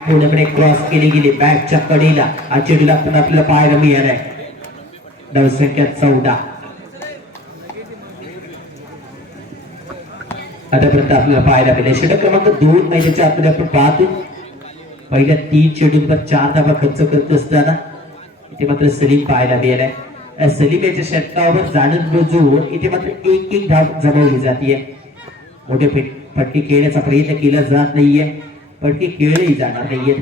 पूर्णपणे क्रॉस केली गेली बॅटच्या कडीला. आणि चेडूला पण आपल्याला पाहायला मिळालाय. धावसंख्या चौदा. आतापर्यंत आपल्याला पाहायला मिळाले षटक क्रमांक दोन महिन्याच्या आपल्याला आपण पाहतो. पहिल्या तीन चेडूंवर चार धावा खर्च करत असताना इथे मात्र सलीम पाहायला मिळालाय. सलीम याच्या षटकावर जाणून बुजून इथे मात्र एक एक धाव जमवली जाते मोठे फेट फटके खेळण्याचा प्रयत्न केला जात नाहीये. फटके खेळली जाणार नाहीये.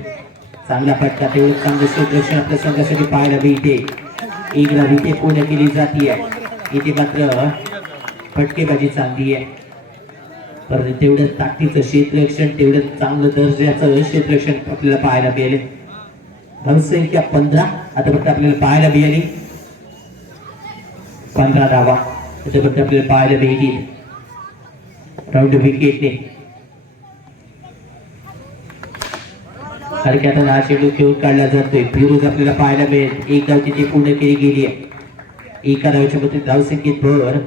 चांगला फटका तेवढं चांगलं सुदर्शन आपल्या संघासाठी पाहायला मिळते. एक धाव इथे पूर्ण केली जाते इथे मात्र फटकेबाजी चांगली आहे. परंतु तेवढं ताकदीचं क्षेत्ररक्षण तेवढं चांगलं दर्जाचं क्षेत्ररक्षण आपल्याला पाहायला मिळेल. धावसंख्या पंधरा आता फक्त आपल्याला पाहायला मिळाली. पंधरा धावा त्याच्याबद्दल आपल्याला पाहायला मिळतील. राऊंड विकेटने कारण की आता हा चेंडू खेळून काढला जातोय. फिरोज आपल्याला पाहायला मिळेल. एक धावची तिथे पूर्ण केली गेली आहे. एका धावच्या मध्ये धावसंख्येत भर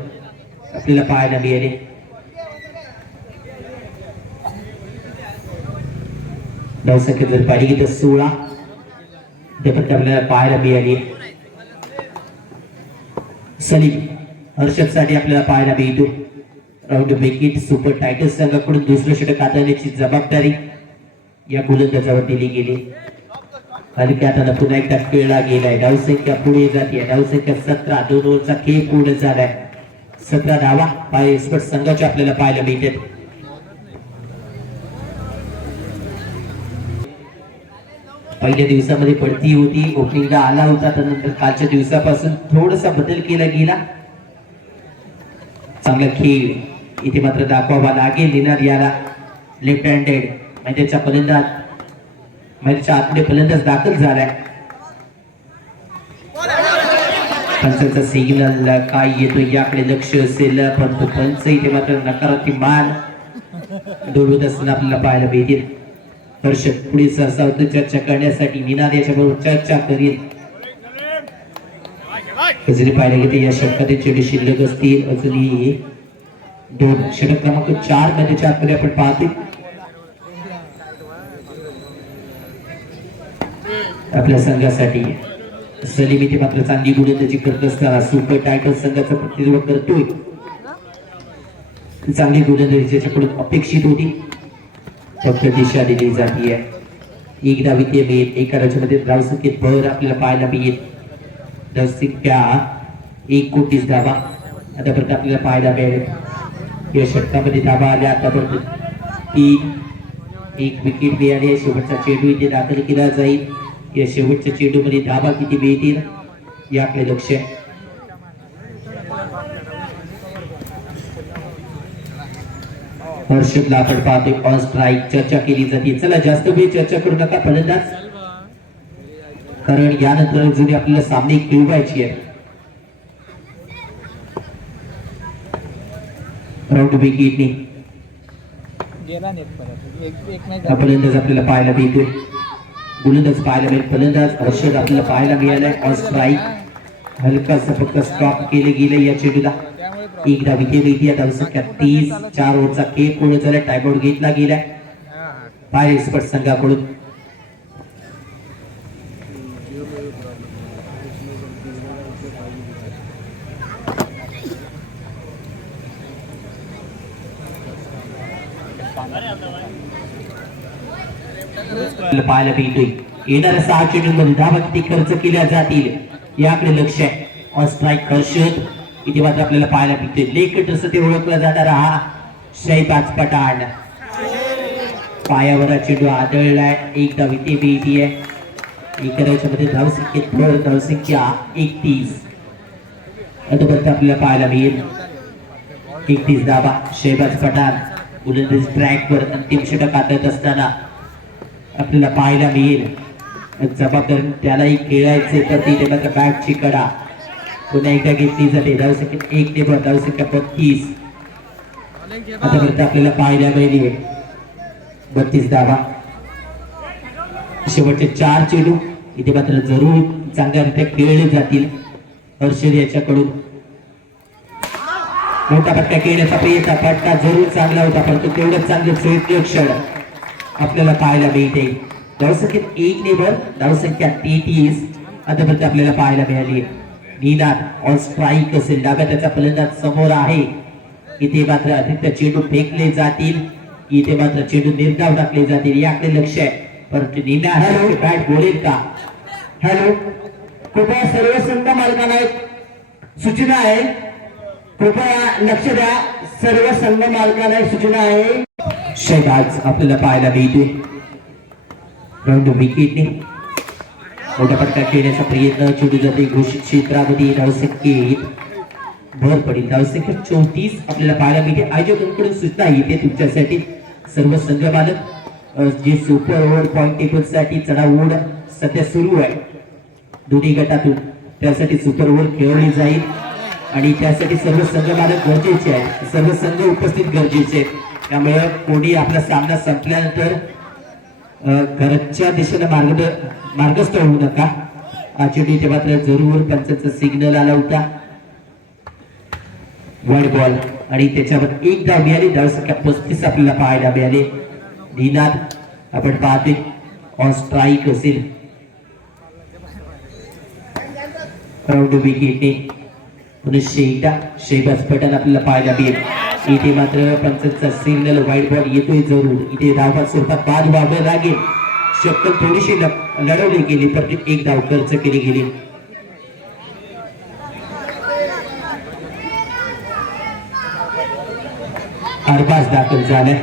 आपल्याला पाहायला मिळाले. धावसंख्येत जर पाहिली तर सोळा. ते पण आपल्याला पाहायला मिळाली. सलीम हर्षदसाठी आपल्याला पाहायला मिळतो. राऊंड मेकिट सुपर टायटल्स संघाकडून दुसरं षटक हाताळण्याची जबाबदारी. या गोलंदाजावर दिली गेली. कारण की आता पुन्हा एकदा खेळला गेलाय धावसंख्या पुढे जाते धावसंख्या सतरा दोन ओव्हरचा खेळ पूर्ण झालाय. सतरा धावा. पाय एक्सपर्ट संघाचे आपल्याला पाहायला मिळतात. पहिल्या दिवसामध्ये पडती होती. ओपनिंगला आला होता. त्यानंतर कालच्या दिवसापासून थोडासा बदल केला गेला. चांगला खेळ. इथे मात्र दाखवावा लागेल. लिनार याला लेफ्ट हँडेड त्याच्या फलंदाज त्याच्या आतले फलंदाज दाखल झालाय. पंचांचा सिग्नल काय येतो याकडे लक्ष असेल परंतु पंच इथे मात्र नकारात्मक मान. डोलवत असताना आपल्याला पाहायला मिळतील. हर्षद पुढे सहसावत चर्चा करण्यासाठी निनाद याच्याबरोबर चर्चा करील. जरी पाहायला गेले या षटकातील चेडू शिल्लक असतील. अजूनही दोन षटक क्रमांक चारमध्ये मध्ये आपण पाहतो आपल्या संघासाठी. सलीम इथे मात्र चांगली गोलंदाजी करत असताना सुपर टायटल संघाचं प्रतिनिधित्व करतोय. चांगली गोलंदाजी ज्याच्याकडून अपेक्षित होती फक्त दिशा दिली जाते एक डावी मिळेल एका राज्यामध्ये धावसंख्येत भर आपल्याला पाहायला मिळेल. धावसंख्या एक कोटीस धावा आतापर्यंत आपल्याला पाहायला मिळेल. या षटकामध्ये धावा आल्या आतापर्यंत तीन एक विकेट मिळाली शेवटचा चेंडू इथे दाखल केला जाईल. या शेवटच्या चेंडूमध्ये धावा किती मिळतील याकडे लक्ष. हर्षदला आपण पाहतोय ऑन स्ट्राईक चर्चा केली जाते. चला जास्त वेळ चर्चा करू नका फलंदाज. कारण यानंतर जरी आपल्याला सामने खेळवायची आहे राऊंड विकेटने गेला नाही आपल्याला पाहायला मिळतोय. गोलंदाज पाहायला मिळेल. फलंदाज हर्षद आपल्याला पाहायला मिळालाय ऑन स्ट्राईक हलकासा फक्त स्टॉप केले गेले या चेंडूला. एक धाव इथे मिळते या धावसंख्या. तीस चार ओव्हरचा केक पूर्ण झाला. टाइमआउट घेतला गेलाय. फायर एक्सपर्ट संघाकडून. आपल्याला पाहायला मिळतोय येणाऱ्या सहा चेंडूंमध्ये धावा किती खर्च केल्या जातील. याकडे लक्ष आहे. On strike Harshad. इथे मात्र आपल्याला पाहायला मिळतोय लेकट असं ते ओळखला जाणारा हा शैबाज पठाण. पायावर चेंडू आदळलाय. एक धाव इथे मिळती आहे. एका मध्ये धावसंख्ये भर धावसंख्या एकतीस. आतापर्यंत आपल्याला पाहायला मिळेल. एकतीस धावा शैबाज पठाण. उलंदाज ट्रॅकवर अंतिम षटक आदळत असताना आपल्याला पाहायला मिळेल. जबाबदार त्यालाही खेळायचे तर ती त्याला बॅटची कडा पुन्हा एकदा घेतली जाते धावसंख्या एक ते भर धावसंख्या बत्तीस. आतापर्यंत आपल्याला पाहायला मिळेल. बत्तीस धावा. शेवटचे चार चेंडू इथे मात्र जरूर चांगल्यारीत्या खेळले जातील. हर्षद याच्याकडून. मोठा फटका खेळण्याचा प्रयत्न फटका जरूर चांगला होता परंतु तेवढंच चांगलं प्रयत्न क्षण. आपल्याला पाहायला मिळते. धावसंख्येत एक नेबर धावसंख्या तेहतीस. आतापर्यंत आपल्याला पाहायला मिळाली निनाद ऑन स्ट्राईक असेल. डाव्या त्याचा फलंदाज समोर आहे. इथे मात्र आदित्य चेंडू फेकले जातील. इथे मात्र चेंडू निर्धाव टाकले जातील. याकडे लक्ष आहे. परंतु निम्या हॅलो बॅट बोलेल का? हॅलो कृपया सर्व संघ मालकांना एक सूचना आहे. कृपया लक्ष द्या. सर्व संघ मालकांना एक सूचना आहे. शहबाज आपल्याला पाहायला मिळते. राऊंड विकेटने मोठ्या फटका खेळण्याचा प्रयत्न छोटी जाते घोषित क्षेत्रामध्ये धावसंख्येत भर पडेल. धावसंख्या चौतीस आपल्याला पाहायला मिळते. आयोजकांकडून सूचना येते तुमच्यासाठी सर्व संघ मालक जे सुपर ओव्हर पॉईंट टेबलसाठी चढाओढ सध्या सुरू आहे. दोन्ही गटातून त्यासाठी सुपर ओव्हर खेळवली जाईल. आणि त्यासाठी सर्व संघ मालक गरजेचे आहेत. सर्व संघ उपस्थित गरजेचे आहेत. त्यामुळे कोणी आपला सामना संपल्यानंतर घरच्या दिशेने मार्ग मार्गस्थ होऊ नका. हा ते मात्र जरूर पंचांचा सिग्नल आला होता. वाईट बॉल आणि त्याच्यावर एक धाव मिळाली धाव संख्या पस्तीस आपल्याला पाहायला मिळाले. निनाद आपण पाहते ऑन स्ट्राईक असेल. राऊंड विकेटने पुन्हा एकदा शेहबाज पटेल आपल्याला पाहायला मिळेल. इथे मात्र पंचांचा सिग्नल व्हाईट बॉल येतोय जरूर. इथे धावा स्वरूपात बाद व्हावं लागेल शक्कल थोडीशी लढवली गेली तर एक धाव खर्च केली गेली. अरबाज दाखल झालाय.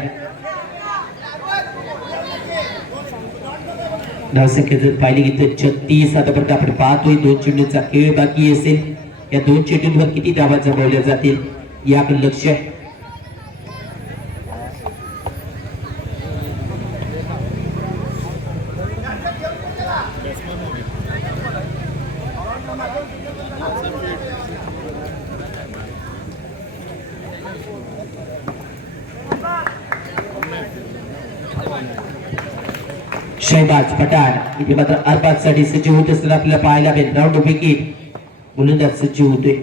धावसंख्या जर पाहिली गेली तर छत्तीस आतापर्यंत आपण पाहतोय दोन चेंडूंचा खेळ बाकी असेल. या दोन चेंडूंवर किती धावा जमवल्या जातील याकडे लक्ष आहे. शहबाज पठाण. इथे मात्र अरबाजसाठी सज्ज होत असताना आपल्याला पाहायला मिळेल राऊंड विकेट गोलंदाज सज्ज होतोय.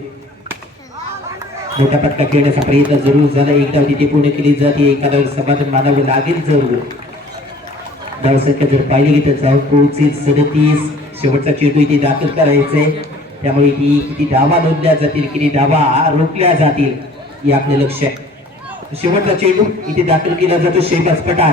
मोठा पटका खेळण्याचा प्रयत्न जरूर झाला. एक धाव तिथे पूर्ण केली जाते. एखाद्या समाधान मानावं लागेल जरूर. धावसंख्या जर पाहिली तर धाव पोहोचेल सदतीस. शेवटचा चेंडू इथे दाखल करायचंय. त्यामुळे ही किती धावा नोंदल्या जातील किती धावा रोखल्या जातील हे आपलं लक्ष आहे. शेवटचा चेंडू इथे दाखल केला जातो. शेबाज पठाण.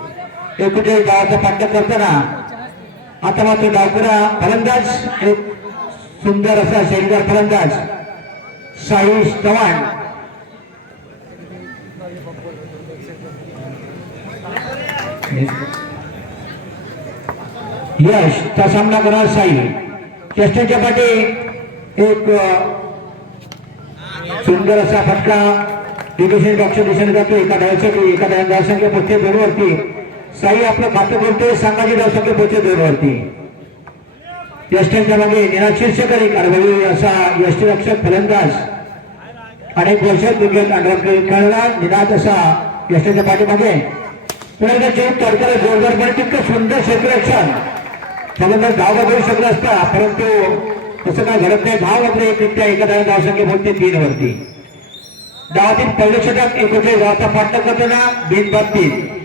एकोणचाळीस गावाचा पाठ्य करताना आता मात्र डावकरा फलंदाज एक सुंदर असा शैलीदार फलंदाज साईश चव्हाण. यश चा सामना करणार साई चेष्टेच्या पाठी एक सुंदर असा फटका. डिग्रेशन बॉक्स दिसून जातो एका डायसाठी एका धाव- धावसंख्या पोहोचते साई आपलं खातं बोलतोय सांगाची धावसंख्या पोचे दोनवरती यष्टीच्या मागे निराज शीर्षकर एक अनुभवी असा यष्टीरक्षक फलंदाज. अनेक वर्ष क्रिकेट अंडर खेळला निनाद असा यष्टीच्या पाठीमागे. पुढे एकदा चेक तडकर जोरदारपणे तितकं सुंदर क्षेत्ररक्षण. फलंदाज धाव बघू शकला असता परंतु तसं काय घडत नाही. धाव मात्र एक रित्या एका धावसंख्या बोलते तीन वरती डावातील पहिल्या षटक एकोणचाळीस धावता पाठला करताना बिनबाद बाबतीत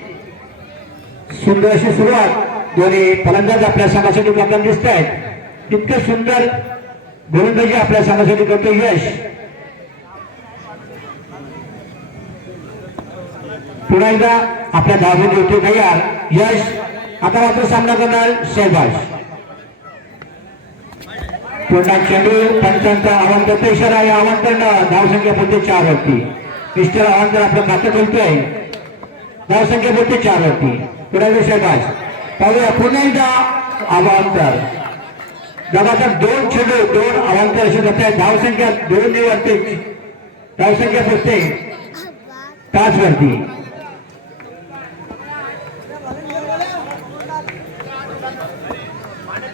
सुंदर अशी सुरुवात. दोन्ही फलंदाज आपल्या संघासाठी करताना दिसत आहेत तितकं सुंदर गोलंदाजी आपल्या संघासाठी करतो यश. पुन्हा एकदा आपल्या धावून होते तयार. यश आता मात्र सामना करणार शहबाज. पुन्हा चेंडू पंचांचा आवांतर इशारा आहे आवांतर धावसंख्या बोलते चार वरती. मिस्टर आवांतर आपलं खातं खोलतोय. धावसंख्या बोलते चार वरती. पुन्हा आहे पाहूया पुन्हा एकदा अवांतर लगातार दोन छेडू दोन अवांतर असे जाते धावसंख्या दोन वरती धावसंख्या बोलते पाच वरती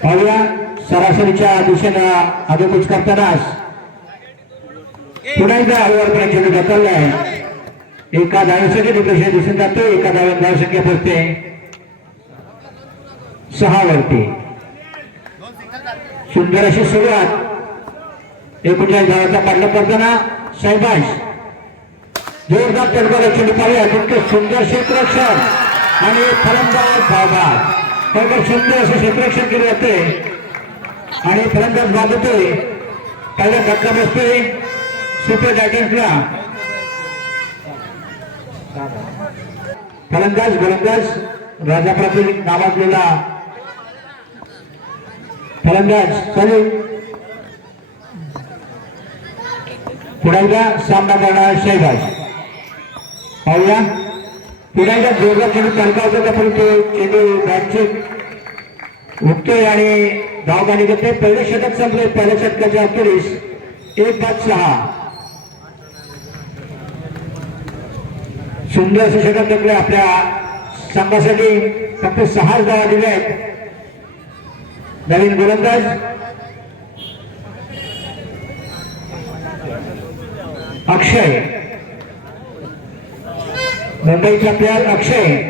पाहूया सरासरीच्या दिशेनं आगेकूच करतानाच. पुन्हा एकदा हळूवारपणे चेंडू आहे. एका धावसंख्येत डिप्रेशन दिसून जातो एका धाव्यात धावसंख्या पोहोचते सहा वरती. सुंदर अशी सुरुवात. एकोणचाळीस धावाचा पाडला करताना साहेबाज जोरदार तडकाला चेंडू पाहूया. तितके सुंदर क्षेत्ररक्षण आणि फलंदाज बाबा. खरोखर सुंदर असं क्षेत्ररक्षण केले जाते आणि फलंदाज बाबतोय. पहिला धक्का बसतोय सुपर टायटन्सला फलंदाज गोलंदाज राजा पाटील नावाजलेला. फलंदाज चालू. पुढे सामना करणार शहबाज पाहूया. पुन्हा जोरदार चेंडू तडका होता का परंतु चेंडू बॅटचे उठतोय आणि धाव गाडी करते पहिले षटक संपले पहिल्या षटकाच्या अखेरीस एक पाच सहा. सुंदर सुशेखर टेकले आपल्या संघासाठी फक्त सहाच धावा दिल्या आहेत. नवीन गोलंदाज. अक्षय. मुंबईचा प्लेअर अक्षय.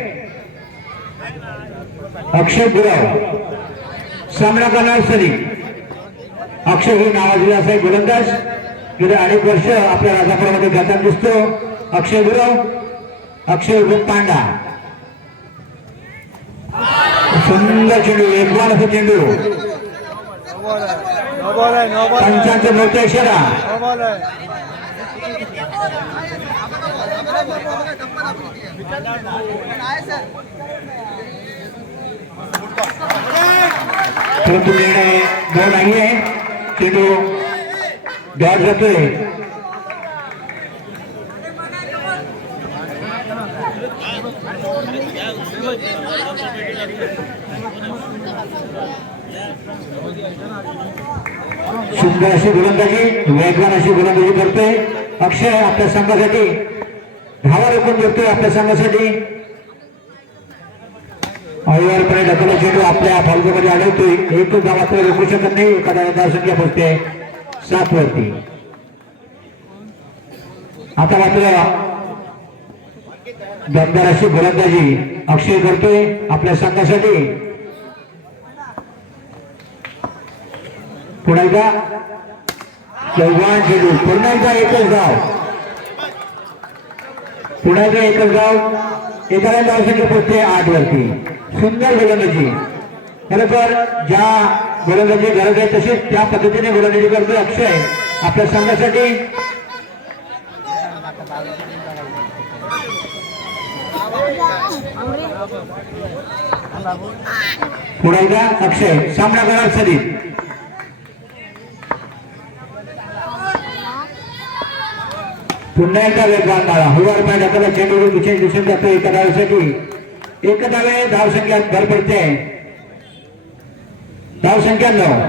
अक्षय गुराव. सामना करणार सरी. अक्षय हे नावाजले असा गोलंदाज. गेले अनेक वर्ष आपल्या राजापुरामध्ये जाताना दिसतो. अक्षय गुराव. अक्षय उर्फ पांडा सुंदर चेंडू वेगवान असं चेंडू नो बॉल आहे नो बॉल आहे नो बॉल आहे पंचांचा मोठा इशारा नो बॉल आहे परंतु निर्णय गौर नाही आहे चेंडू डॉट जातोय सुंदर अशी गोलंदाजी वेगवान अशी गोलंदाजी करतोय. अक्षय आपल्या संघासाठी धावा रोखून देतोय आपल्या संघासाठी. अविवारपणे ढकलला चेंडू आपल्या फालगोमध्ये आढळतोय. एकच धावा तो रोखू शकत नाही. एखादा धावसंख्या पोहोचते सात वरती. आता मात्र दमदार अशी गोलंदाजी अक्षय करतोय आपल्या संघासाठी. पुन्हा एकदा चौहान चेंडू पुन्हा एकदा एकच गाव. पुन्हा एकदा एकच गाव. एखाद्या गावसाठी पोहोचते आठ वरती. सुंदर गोलंदाजी. खरोखर ज्या गोलंदाजी गरज आहे तशीच त्या पद्धतीने गोलंदाजी करतो अक्षय. आपल्या संघासाठी. पुन्हा एकदा अक्षय. सामना करणार सरी पुन्हा एकदा वेगवान मारा हळूवार पाय चेंडू विशेष दिवसून जातो एका धावेसाठी एक धावे धावसंख्या भर पडते. धावसंख्या नऊ.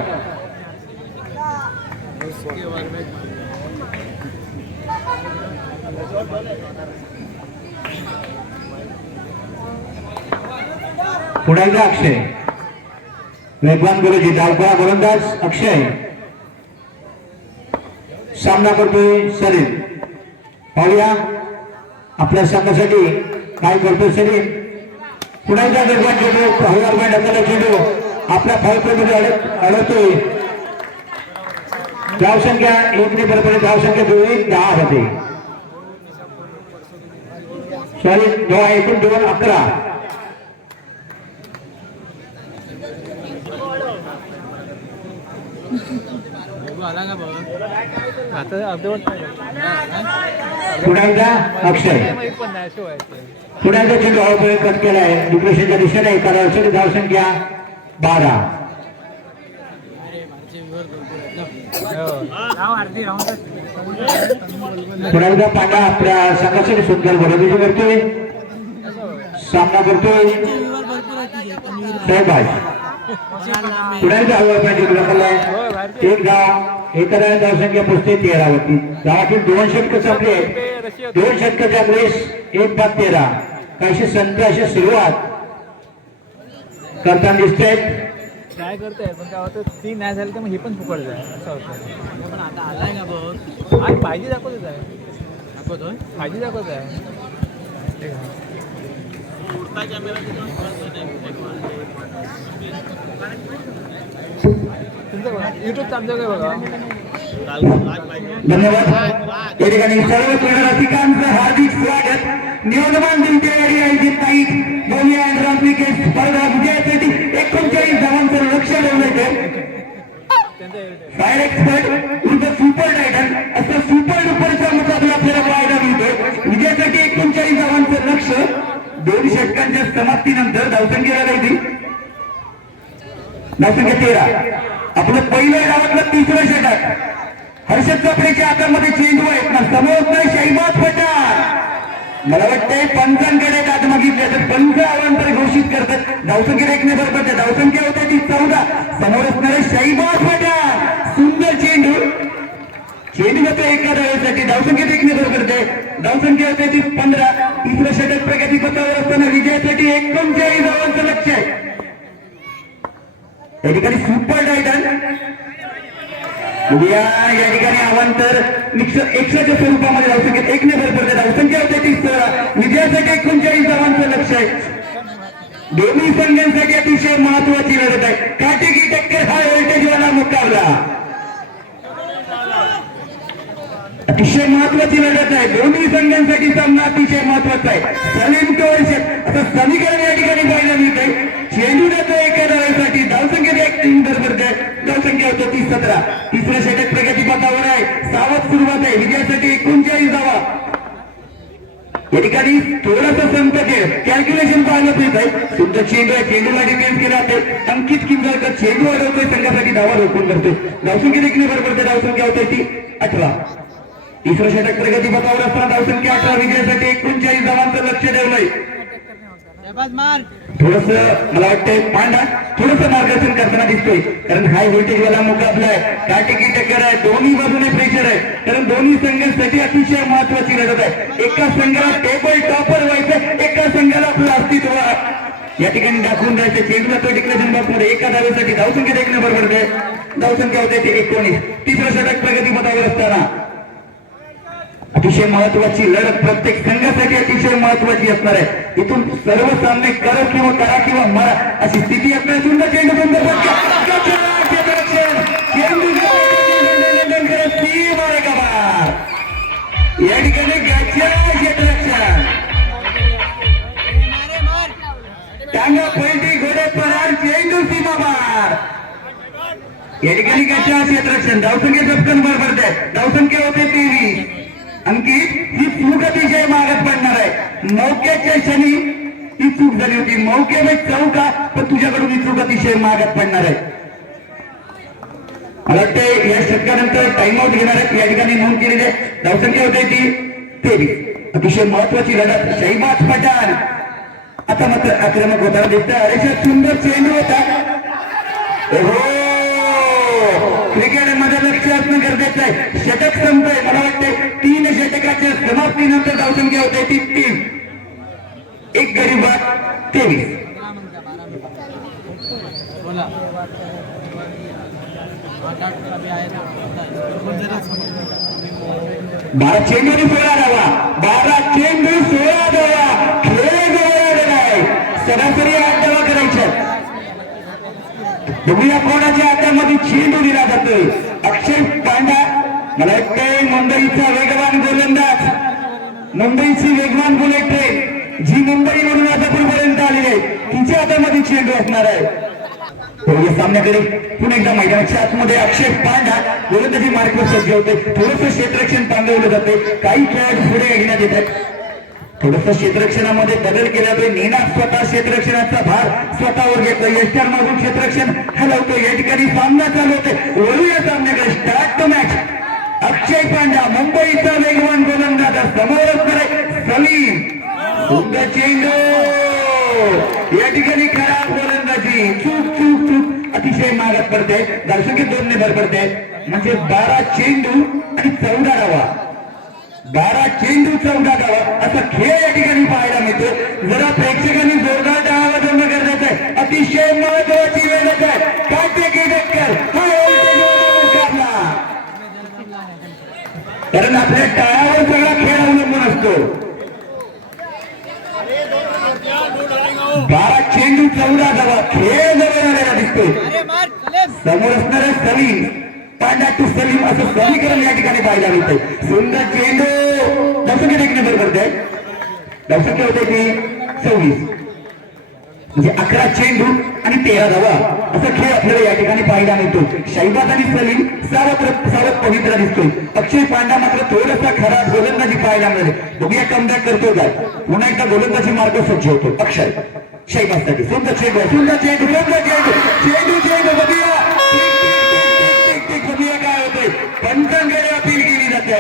पुढे एकदा अक्षय. वेगवान गुरुजी डावखोळा गोलंदाज अक्षय. सामना करतोय सलीम पाहूया. आपल्या संघासाठी काय करतो सलीम पुन्हा एकदा वेगवान चेंडू हळूवार ढकलला चेंडू आपल्या फळकोमध्ये अडवतोय अडकतोय. धावसंख्या एक ने बरोबर धावसंख्या दोन दहा होते. सॉरी दोन एकूण दोन अकरा. आला ना बघ? आता अर्धवट अक्षय. पण नाही असे व्हायचे. पुण्याचा चेंडू हळूहळू कट केलाय. डिप्रेशनच्या दिशेने एका धावसंख्या धावसंख्या बारा. पुन्हा एकदा पांडा आपल्या संघासाठी सुंदर गोलंदाजी करतोय सामना करतोय. सहबाज पुन्हा एकदा हळूहळू चेंडू ढकललाय एक धाव धाव धावसंख्या पोचते तेरावरती धावातील दोन षटक संपले दोन षटकाच्या वेळेस एक बाद तेरा. काहीशी संत अशी सुरुवात करताना दिसते. ट्राय करतोय? पण काय होतं ती नाही झाली तर मग हे पण फुकट जाय असं होतं. पण आता आलाय ना बघ. आज पाहिजे दाखवतच आहे दाखवतोय? पाहिजे दाखवत आहे युट्यूब काय बघा धन्यवाद. या ठिकाणी सर्व क्रीडा रसिकांचं हार्दिक स्वागत. निवडमान दिवशी आयोजित दोन्ही अँड क्रिकेट स्पर्धा विजयासाठी एकोणचाळीस धावांचं लक्ष ठेवलं फायर एक्सपर्ट सुपर टायटन असं सुपर डुपरचा मुकाबला आपल्याला पाहायला मिळतोय. विजयासाठी एकोणचाळीस धावांचं लक्ष दोन षटकांच्या समाप्तीनंतर धावसंख्येला राहिली धावसंख्या तेरा आपलं पहिलं गावातलं तिसरं षटक हर्षद कपडेच्या हातामध्ये चेंडू आहेत ना समोर शैबाज पठार. मला वाटतंय पंचांकडे दाद मागितले तर पंच अवांतर घोषित करतात. धावसंख्या एक बरोबर त्या धावसंख्या होत्या ती चौदा. समोर असणारे शैबाज पठार. सुंदर चेंडू. चेंडू होते एका धावेसाठी धावसंख्या एक बरोबर करते धावसंख्या होत्या ती पंधरा. तिसरं षटक प्रगती पथावर असताना विजयासाठी एकोणचाळीस धावांचं लक्ष आहे. या ठिकाणी सुपर टायटन या ठिकाणी अवांतर एकशेच्या स्वरूपामध्ये धावसंख्येत एक ने भर पडते धावसंख्या होते ती सोळा विजयासाठी एकोणचाळीस धावांचं लक्ष आहे. दोन्ही संघांसाठी अतिशय महत्वाची लढत आहे. काटेकी टक्कर हा व्होल्टेजवाला मुकाबला अतिशय महत्वाची लढत आहे. दोन्ही संघांसाठी सामना अतिशय महत्त्वाचा आहे. सलीम टोळशे आता समीकरण या ठिकाणी पाहायला मिळतंय. चेंडू देतो एका धावेसाठी धावसंख्या एक तीन बरोबर धावसंख्या होतो तीस सतरा. तिसऱ्या षटक प्रगती पथावर आहे. सावध सुरुवात आहे. विजयासाठी एकोणचाळीस धावा. या ठिकाणी थोडासा संकट आहे कॅल्क्युलेशन पाहायला मिळत आहे. सुद्धा चेंडू आहे. चेंडूला डिफेन्स केला जाते अंकित किंजळकर चेंडू अडवतोय. संघासाठी धावा रोखून करतोय. धावसंख्या देखील बरोबर धावसंख्या होते ती अठरा. तिसरं षटक प्रगती पथावर असताना धावसंख्या अठरा विजयासाठी एकोणचाळीस धावांचं लक्ष ठेवलंय. थोडस मला वाटतंय पांडा थोडस मार्गदर्शन करताना दिसतोय. कारण हाय व्होल्टेज वाला मुकाबला आहे. काटेकी टक्कर आहे. दोन्ही बाजूने प्रेशर आहे. कारण दोन्ही संघांसाठी अतिशय महत्वाची लढत आहे. एका संघाला टेबल टॉपर व्हायचं एका संघाला आपलं अस्तित्व. या ठिकाणी दाखवून जायचं चेंडूला तो डिक्लेशन बॉक्समध्ये. एका धावेसाठी धावसंख्या एक नंबर आहे धावसंख्या होते एकोणीस. तिसरं षटक प्रगती पथावर असताना. अतिशय महत्वाची लढत प्रत्येक संघासाठी अतिशय महत्वाची असणार आहे. इथून सर्व सामने करो किंवा करा किंवा मरा अशी स्थिती असणार सुंदर चेंडू सुंदर या ठिकाणी गच्चा, क्षेत्ररक्षण. टांगा घोडे परार चेंडू सीमा बार या ठिकाणी गच्चा धावसंख्या झपकन बरोबर आहे धावसंख्या होते तेवीस अंकित ही चूक अतिशय मागत पडणार आहे मौक्याच्या ती चूक झाली होती. मौके में चौका पण तुझ्याकडून ही चूक अतिशय मागत पडणार आहे. मला वाटते या षटकानंतर टाइम आउट घेणार आहेत. या ठिकाणी नोंद केलेली आहे. धावसंख्या होते ती तेवीस. अतिशय महत्वाची लढत. शैबाज पठाण. आता मात्र आक्रमक होताना दिसतं अरेशा सुंदर चेंडू होता. हो क्रिकेटमध्ये लक्ष असणं गरजेचं आहे. षटक संपतंय मला वाटते तीन षटकाच्या समाप्तीनंतर धावसंख्या होते ती तीन. एक गरीबा तेवीस बारा सोळा धावा बारा चेंडू सोळा धावा खेळ आलेला आहे. सरासरी आठ धावा करायच्या बघूया कोणाच्या हातामध्ये चेंडू दिला जातोय? अक्षय पांडा मला वाटतंय मुंबईचा वेगवान गोलंदाज. मुंबईची वेगवान बुलेट ट्रेन. जी मुंबईवरून वाजापूर पर्यंत आलेली आहे तिच्या हातामध्ये चेंडू असणार आहे. या सामन्याकडे पुन्हा एकदा मैदानाच्या आतमध्ये अक्षय पांडा गोलंदाजी मार्गवर सज्ज होते थोडस क्षेत्ररक्षण पांगवलं जाते. काही खेळाडू पुढे घेण्यात येत आहेत. थोडस क्षेत्ररक्षणामध्ये बदल केल्यामुळे नीना स्वतः क्षेत्ररक्षणाचा भार स्वतःवर घेतो यष्टर मागून क्षेत्ररक्षण हलवतो या ठिकाणी सामना चालू होते वळूया सामन्याकडे. Start to match Akshay Panda मुंबईचा वेगवान गोलंदाजा. समोर असणारे सलीम चूक या ठिकाणी खराब गोलंदाजी. चूक चूक चूक. अतिशय मागात पडते दर्शकी दोन ने भर पडते म्हणजे बारा चेंडू आणि चौदा डावा बारा चेंडू चौदा डावा असा खेळ या ठिकाणी पाहायला मिळतो जरा प्रेक्षकांनी जोरदार डावा वाजवणं गरजेचं आहे. अतिशय महत्वाची वेळ आहे. काय ते हा कारण आपल्या टाळावर सगळा खेळ अवलंबून असतो. बारा चेंडू चौदा धावा खेळ जवळ आलेला दिसतोय समोर असणारे सलीम पांडा टू सलीम असं समीकरण या ठिकाणी पाहायला मिळतंय. सुंदर चेंडू. दर्शक एक नंबर करते दर्शक होते ते सव्वीस. म्हणजे अकरा चेंडू आणि तेरा धावा. असं खेळ आपल्याला या ठिकाणी पाहायला मिळतो. शैबाद आणि सलीम सावत्र सावत पवित्र दिसतोय. अक्षय पांडा मात्र थोडासा खराब गोलंदाजी पाहायला मिळाले. बघूया कमबॅक करतो काय पुन्हा एकदा गोलंदाजी मार्ग सज्ज होतो. अक्षय शैबासाठी. सुंदर चेंडू सुंदर चेंडू सुंदर चेंडू चेंडू चेंडू बघूया. बघूया काय होतंय. पंचांकडे अपील केली जाते.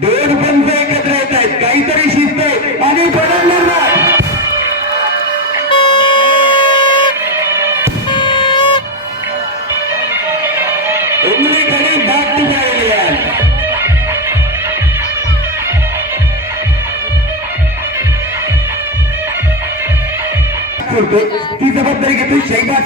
दोन पंच एकत्र येत आहेत. काहीतरी शिस्त आहे. आणि बदलणार नाही करतोय ती जबाबदारी घेतोय शैबाज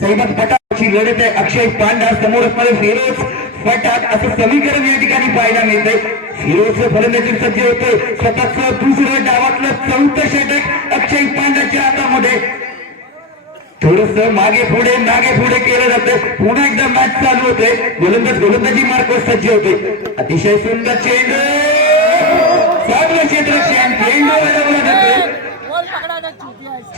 शैबाज फटाची लढत आहे. अक्षय पांडा समोर असणारे फिरोज फटाक असं समीकरण या ठिकाणी पाहायला मिळतंय. फिरोज फलंदाजी सज्ज होतोय. स्वतःच दुसरं डावातलं चौथं षटक अक्षय पांडाच्या हातामध्ये. थोडस मागे पुढे मागे पुढे केलं जातं पुन्हा एकदा मॅच चालू होते गोलंदाज गोलंदाजी मार्ग सज्ज होते अतिशय सुंदर चेंडू चांगलं क्षेत्र चेंडू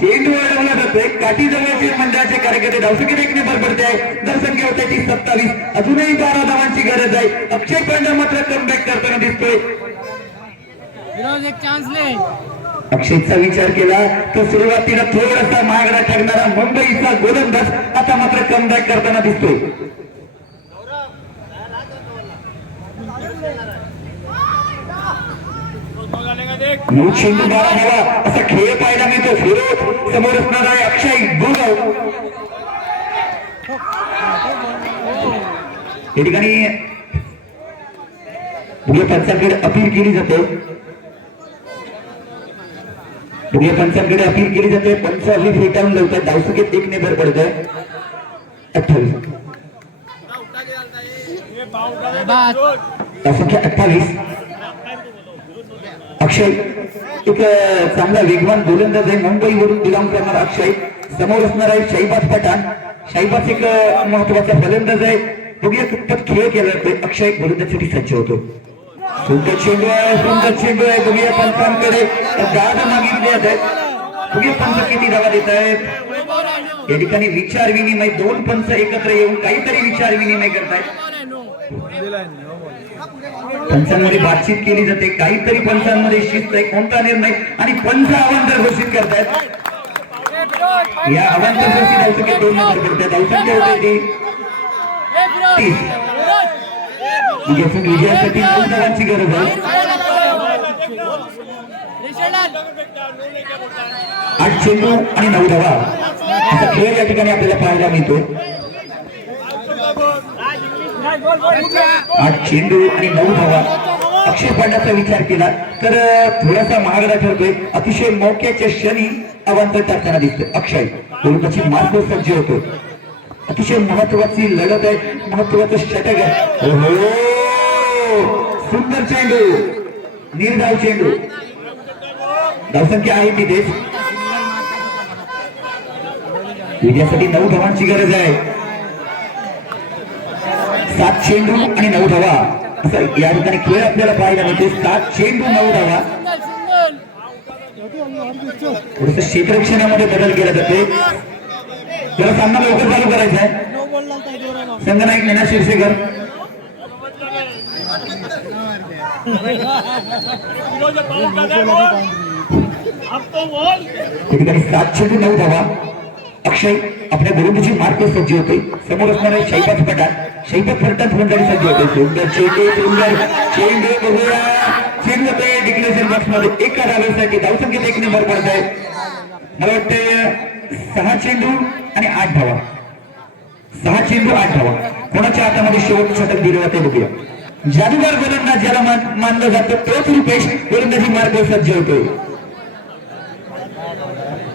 चेंडू अडवला जातोय. काठी जवळचे मंडळाचे कार्यकर्ते धावसंख्येत एक नंबर पडते. आहे दरसंख्या होते ती सत्तावीस. अजूनही बारा धावांची गरज आहे. अक्षय पांडा मात्र कमबॅक करताना दिसतोय. एक चान्स ले. अक्षयचा विचार केला तर सुरुवातीला थोडासा महागडा ठरणारा मुंबईचा गोलंदाज आता मात्र कमबॅक करताना दिसतोय. बारा धावा असा खेळ पाहायला मिळतो फिरोज समोर असणार आहे. अक्षय गुरव या ठिकाणी पुढे पंचांकडे अपील केली जाते पुढे पंचांकडे अपील केली जाते पंचावली फेटाळून लावतात धावसुकीत एक नेबर पडत आहे अठ्ठावीस धावसंख्या अठ्ठावीस. अक्षय एक चांगला वेगवान गोलंदाज आहे. मुंबईवरून बिलॉंग करणारा अक्षय. समोर असणार आहे शाहीबाज पठाण. शाहीबाज एक महत्त्वाचा फलंदाज आहे. बघूया कितपत खेळ केला जातोय. अक्षय गोलंदाजसाठी सज्ज होतो. सुंदर चेंडू आहे सुंदर चेंडू आहे. बघूया पंचांकडे. दाद मागितले आहेत. बघूया पंच किती धावा देत आहेत. या ठिकाणी विचार विनिमय दोन पंच एकत्र येऊन काहीतरी विचार विनिमय करतायत. पंचांमध्ये बातचीत केली जाते. काहीतरी पंचांमध्ये शिस्त आहे कोणता निर्णय? आणि पंच अवांतर घोषित करतायत. या अवांतर घोषित धावसंख्या दोन नंबर करतात औषध होते ती तीस. म्हणजे विजयासाठी दोन धावांची गरज आहे. आठ चेंडू आणि नऊ धावा. असा खेळ या ठिकाणी आपल्याला पाहायला मिळतो आज चेंडू आणि नऊ धावा अक्षय पांड्याचा विचार केला तर थोडासा महागडा ठरतोय. अतिशय मौक्याच्या क्षणी अवांतर टाकताना दिसतोय. अक्षय गोलंदाजी मार्ग सज्ज होतो अतिशय महत्वाची लढत आहे. महत्वाचं षटक आहे. सुंदर चेंडू. निर्धाव चेंडू. धावसंख्या आहे तिथेच. विजयासाठी नऊ धावांची गरज आहे. सात चेंडू आणि नऊ धावा. असं या ठिकाणी खेळ आपल्याला पाहायला मिळते. सात चेंडू नऊ धावा. थोडस क्षेत्ररक्षणामध्ये बदल केला जाते. जरा सामना लवकर चालू करायचा आहे. संगनायक नेना शिरसेकर ठिकाणी सात चेंडू नऊ धावा. अक्षय आपल्या गुरुजीची मार्ग सज्ज होते. समोर असणारे शैपात पठाण. शैपात फलटण फलंदाजी सज्ज होते. सुंदर चेंडे सुंदर चेंडे बघूया. चेंडू ते डिक्लेशन बॉक्समध्ये एका धावेसाठी धावसंख्येत एक नंबर पडत आहे मला वाटते सहा चेंडू आणि आठ धावा. सहा चेंडू आठ धावा. कोणाच्या हातामध्ये शेवट षटक दिलं जाते बघूया. जादूगार गोलंदाज ज्याला मानलं जातं तोच रुपेश गोलंदाजी मार्ग सज्ज होतोय.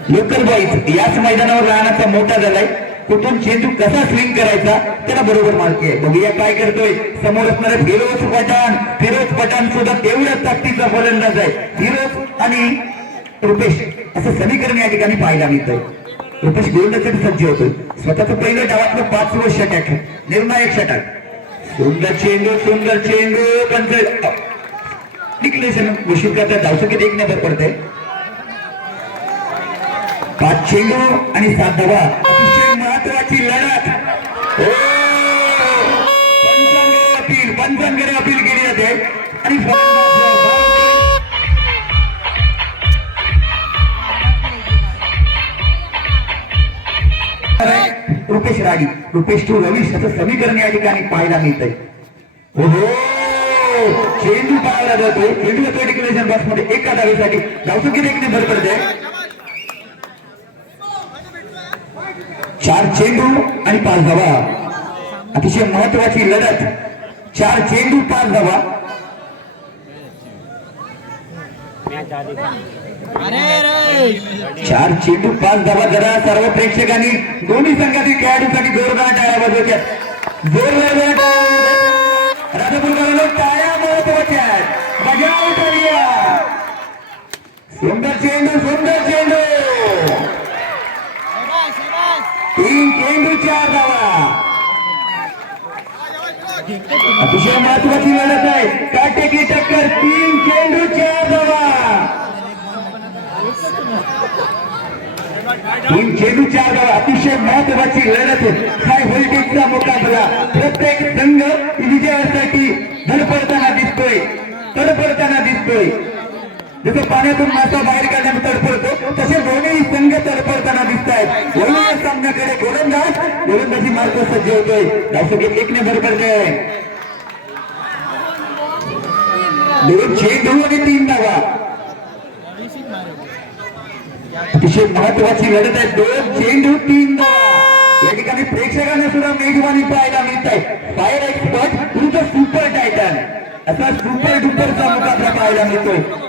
लोकल बॉईज याच मैदानावर राहण्याचा मोठा झालाय कुठून चेंडू कसा स्विंग करायचा त्याला बरोबर माहिती आहे. बघूया काय करतोय. समोर असणारे फिरोज पठाण. फिरोज पठाण सुद्धा तेवढ्याच ताकदीचा फलंदाज आहे. फिरोज आणि रुपेश असं समीकरण या ठिकाणी पाहायला मिळतंय. रुपेश गोलंदाजासाठी सज्ज होतो स्वतःचं पहिलं डावातलं पाचवं षटक निर्णायक षटक सुंदर चेंडू सुंदर चेंडू. पण डिक्लेरेशन घोषित करतात धावसंख्येत एक नंबर पडते पाच चेंडू आणि सात धावा अतिशय महत्वाची लढत. हो! अपील पंचांकडे अपील केली जाते. आणि हो, रुपेश राडी रुपेश टू रवीश असं समीकरण या ठिकाणी पाहायला मिळतंय. हो, हो! चेंडू पाहायला जातो. चेंडू येतो डिक्लेरेशन बॉक्समध्ये एका धावेसाठी. धावसुकीने एक नंबर पडते चार चेंडू आणि पाच धावा अतिशय महत्वाची लढत. चार चेंडू पाच धावा चार चेंडू पाच धावा जरा सर्व प्रेक्षकांनी दोन्ही संघातील खेळाडूंसाठी जोरदार टाळ्या वाजवत्या जोरदार टाळ्या राजापूरकरांना टाळ्या महत्त्वाच्या आहेत सुंदर चेंडू सुंदर चेंडू. तीन चेंडू चार धावा अतिशय महत्वाची लढत आहे. काटेकी टक्कर तीन चेंडू चार धावा तीन चेंडू चार धावा अतिशय महत्वाची लढत आहे. हाय व्होल्टेजचा मुकाबला. प्रत्येक संघ विजयासाठी धडपडताना दिसतोय. तडपडताना दिसतोय. जसं पाण्यातून मासा बाहेर काढण्यात तडफडतो तसे दोन्ही संघ तडपडताना दिसत आहेत वळून सामन्याकडे गोलंदाज गोलंदाजी मार्ग सज्ज होतोय धावसंख्येत एक नंबर करते दोन चेंडू आणि तीन धावा. अतिशय महत्वाची लढत आहे. दोन चेंडू तीन धावा. या ठिकाणी प्रेक्षकांना सुद्धा मेजवानी पाहायला मिळत आहे फायर एक्सपर्ट विरुद्ध सुपर टायटन असा सुपर डुपरचा मुकाबला पाहायला मिळतोय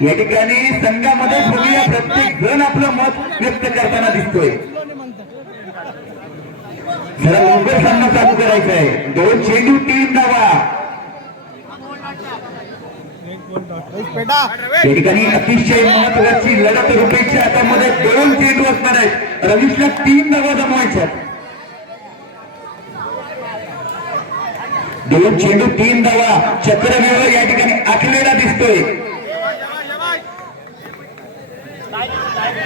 या ठिकाणी संघामध्ये बघूया प्रत्येक जण आपलं मत व्यक्त करताना दिसतोय. जरा लवकर सामना चालू करायचा आहे. दोन चेंडू तीन धावा. या ठिकाणी अतिशय महत्वाची लढत रुपयाच्या हातामध्ये दोन चेंडू असणार आहेत. रवीशला तीन धावा जमवायच्या दोन चेंडू तीन धावा. चक्रव्यूह या ठिकाणी आखलेला दिसतोय.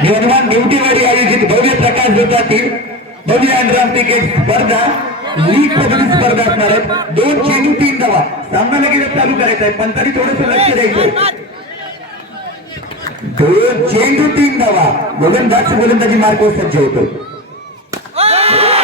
निर्माण ड्युटीवाडी आयोजित भव्य प्रकाश जोतातील भव्य अंडराम क्रिकेट स्पर्धा लीग पद्धती स्पर्धा असणार आहेत. दोन चेंडू तीन धावा. सामना लगेच चालू करायचा आहे. पण तरी थोडस लक्ष द्यायचं दोन चेंडू तीन धावा. गोलंदाज गोलंदाजी मार्ग सज्ज होतो. हो!